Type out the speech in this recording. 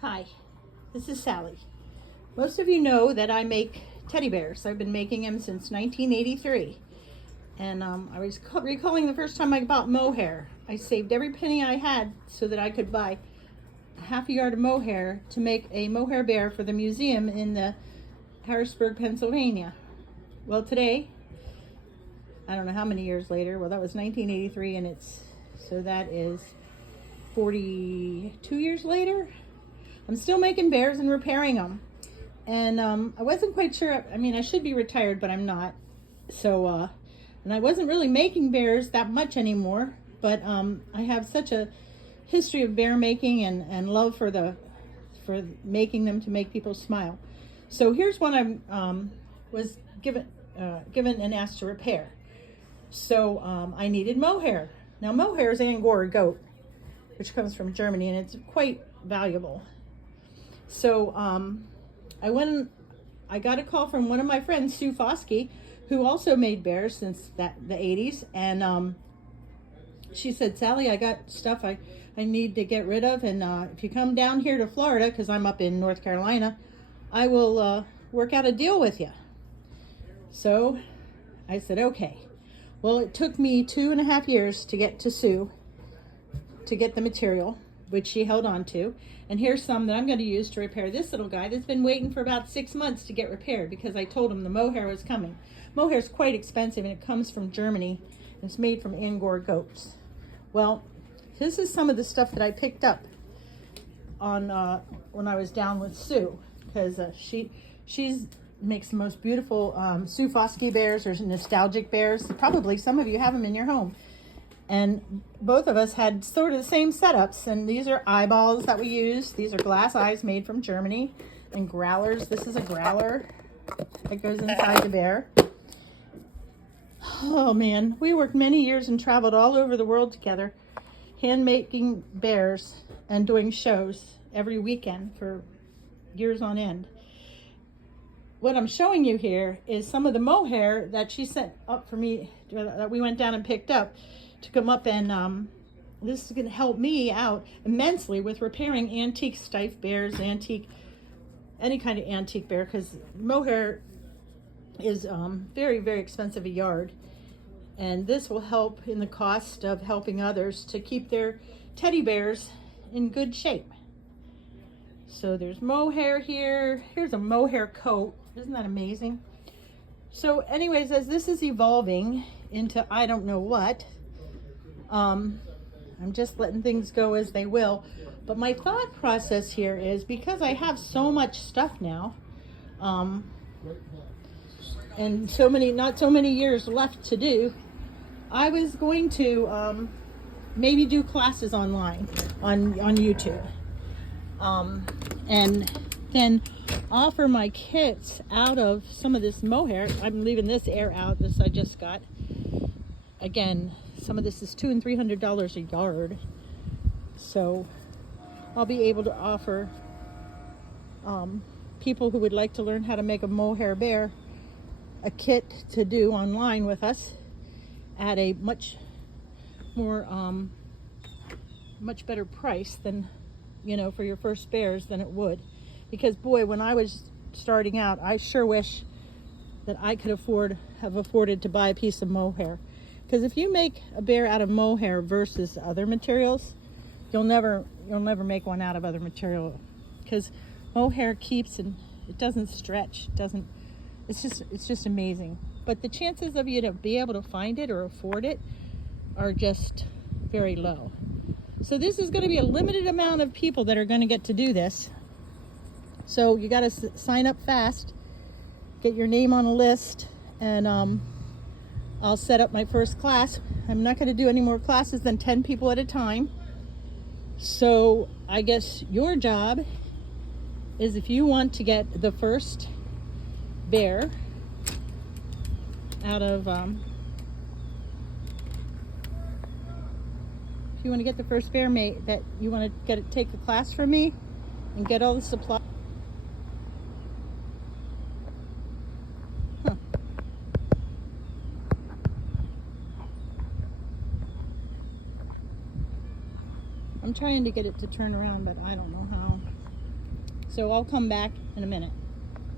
Hi, this is Sally. Most of you know that I make teddy bears. I've been making them since 1983. And I was recalling the first time I bought mohair. I saved every penny I had so that I could buy half a yard of mohair to make a mohair bear for the museum in the Harrisburg, Pennsylvania. Well, today, I don't know how many years later, well, that was 1983, and so that is 42 years later. I'm still making bears and repairing them. And I wasn't quite sure. I mean, I should be retired, but I'm not. So, and I wasn't really making bears that much anymore. But I have such a history of bear making and love for making them to make people smile. So here's one I was given and asked to repair. So I needed mohair. Now mohair is Angora goat, which comes from Germany, and it's quite valuable. So I got a call from one of my friends, Sue Foskey, who also made bears since the 80s. And she said, Sally, I got stuff I need to get rid of. And if you come down here to Florida, because I'm up in North Carolina, I will work out a deal with you. So I said, okay. Well, it took me 2.5 years to get to Sue to get the material, which she held on to. And here's some that I'm going to use to repair this little guy that's been waiting for about 6 months to get repaired because I told him the mohair was coming. Mohair is quite expensive, and it comes from Germany. It's made from Angora goats. Well, this is some of the stuff that I picked up on when I was down with Sue, because she makes the most beautiful Sue Foskey bears or nostalgic bears. Probably some of you have them in your home. And both of us had sort of the same setups. And these are eyeballs that we use. These are glass eyes made from Germany. And growlers. This is a growler that goes inside the bear. Oh man, we worked many years and traveled all over the world together, hand making bears and doing shows every weekend for years on end. What I'm showing you here is some of the mohair that she sent up for me, that we went down and picked up to come up, and this is going to help me out immensely with repairing antique stiff bears, any kind of antique bear, because mohair is very, very expensive a yard, and this will help in the cost of helping others to keep their teddy bears in good shape. So there's mohair here. Here's a mohair coat. Isn't that amazing? So anyways, as this is evolving into I don't know what, I'm just letting things go as they will. But my thought process here is, because I have so much stuff now, and not so many years left to do, I was going to maybe do classes online on YouTube, and then offer my kits out of some of this mohair. I'm leaving this air out, this I just got. Again, some of this is $200 and $300 a yard, so I'll be able to offer people who would like to learn how to make a mohair bear a kit to do online with us at a much better price than, for your first bears than it would. Because boy, when I was starting out, I sure wish that I could have afforded to buy a piece of mohair. Because if you make a bear out of mohair versus other materials, you'll never make one out of other material. Because mohair keeps, and it doesn't stretch. It's just amazing. But the chances of you to be able to find it or afford it are just very low. So this is going to be a limited amount of people that are going to get to do this. So you got to sign up fast, get your name on a list, and I'll set up my first class. I'm not going to do any more classes than 10 people at a time. So I guess your job is, if you want to get the first bear out of, if you want to get the first bear made, that you want to take the class from me and get all the supplies. I'm trying to get it to turn around, but I don't know how. So I'll come back in a minute.